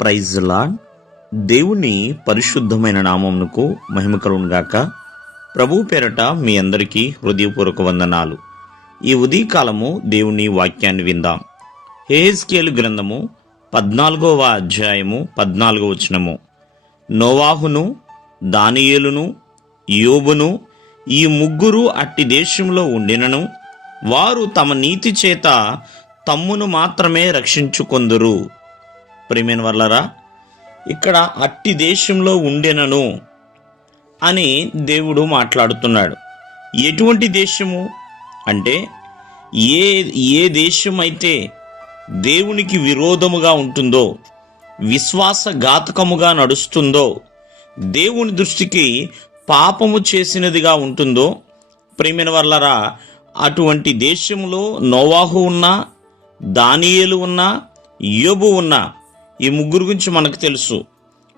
ప్రైజ్లా దేవుని పరిశుద్ధమైన నామమునకు మహిమ కలుగును ప్రభు పేరట మీ అందరికీ హృదయపూర్వక వందనాలు. ఈ ఉదయకాలము దేవుని వాక్యాన్ని విందాం. హేస్కేలు గ్రంథము పద్నాలుగవ అధ్యాయము పద్నాలుగో వచనము. నోవాహును దానియేలును యోబును ఈ ముగ్గురు అట్టి దేశంలో ఉండినను వారు తమ నీతి చేత తమ్మును మాత్రమే రక్షించుకొందురు. ప్రేమైన వర్లరా ఇక్కడ అట్టి దేశంలో ఉండెనను అని దేవుడు మాట్లాడుతున్నాడు. ఎటువంటి దేశము? అంటే ఏ ఏ దేశం అయితే దేవునికి విరోధముగా ఉంటుందో విశ్వాసఘాతకముగా నడుస్తుందో దేవుని దృష్టికి పాపము చేసినదిగా ఉంటుందో ప్రేమిన వల్లరా అటువంటి దేశంలో నోవాహు ఉన్నా దానియేలు ఉన్నా యోబు ఉన్నా ఈ ముగ్గురు గురించి మనకు తెలుసు.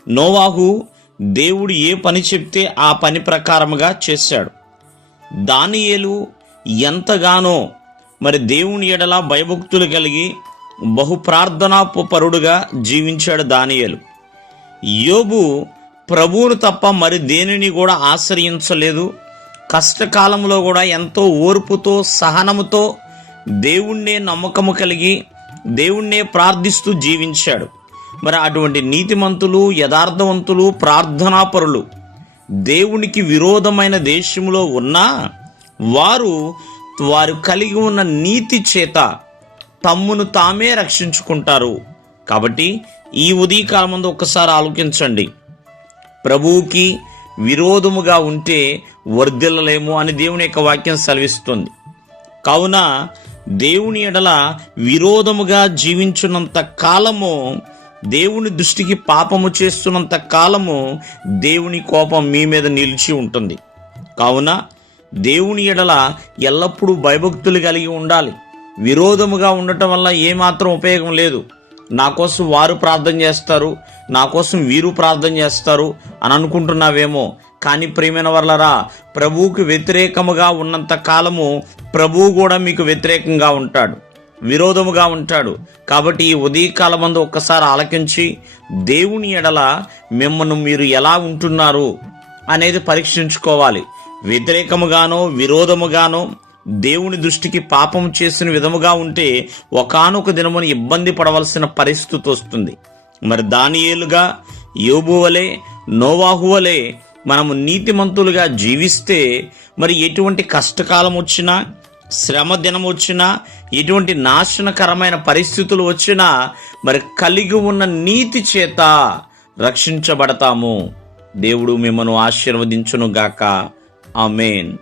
నోవాహు దేవుడు ఏ పని చెప్తే ఆ పని ప్రకారముగా చేశాడు. దానియేలు ఎంతగానో మరి దేవుని ఎడల భయభక్తులు కలిగి బహు ప్రార్థనా పరుడుగా జీవించాడు దానియేలు. యోబు ప్రభువును తప్ప మరి దేనిని కూడా ఆశ్రయించలేదు. కష్టకాలంలో కూడా ఎంతో ఓర్పుతో సహనముతో దేవుణ్ణే నమ్మకము కలిగి దేవుణ్ణే ప్రార్థిస్తూ జీవించాడు. మరి అటువంటి నీతిమంతులు యథార్థవంతులు ప్రార్థనాపరులు దేవునికి విరోధమైన దేశంలో ఉన్నా వారు వారు కలిగి ఉన్న నీతి చేత తమ్మును తామే రక్షించుకుంటారు. కాబట్టి ఈ ఉదయకాలం ముందు ఒక్కసారి ఆలోచించండి ప్రభువుకి విరోధముగా ఉంటే వర్ధిల్లలేము అని దేవుని యొక్క వాక్యం సెలవిస్తుంది. కావున దేవుని ఎడల విరోధముగా జీవించున్నంత కాలము దేవుని దృష్టికి పాపము చేస్తున్నంత కాలము దేవుని కోపం మీ మీద నిలిచి ఉంటుంది. కావున దేవుని ఎడల ఎల్లప్పుడూ భయభక్తులు కలిగి ఉండాలి. విరోధముగా ఉండటం వల్ల ఏమాత్రం ఉపయోగం లేదు. నా కోసం వారు ప్రార్థన చేస్తారు నా కోసం వీరు ప్రార్థన చేస్తారు అని అనుకుంటున్నావేమో. కానీ ప్రేమైన వల్లరా ప్రభువుకు వ్యతిరేకముగా ఉన్నంత కాలము ప్రభువు కూడా మీకు వ్యతిరేకంగా ఉంటాడు. విరోధముగా ఉంటాడు. కాబట్టి ఈ ఉదయకాలమందు ఒక్కసారి ఆలకించి దేవుని ఎడల మిమ్మల్ని మీరు ఎలా ఉంటున్నారు అనేది పరీక్షించుకోవాలి. వ్యతిరేకముగానో విరోధముగానో దేవుని దృష్టికి పాపం చేసిన విధముగా ఉంటే ఒకానొక దినమున ఇబ్బంది పడవలసిన పరిస్థితి వస్తుంది. మరి దానియేలుగా యోబు వలె నోవాహు మనము నీతిమంతులుగా జీవిస్తే మరి ఎటువంటి కష్టకాలం వచ్చినా శ్రమ దినం వచ్చినా ఎటువంటి నాశనకరమైన పరిస్థితులు వచ్చినా మరి కలిగి ఉన్న నీతి చేత రక్షించబడతాము. దేవుడు మిమ్మను ఆశీర్వదించును గాక ఆమెన్.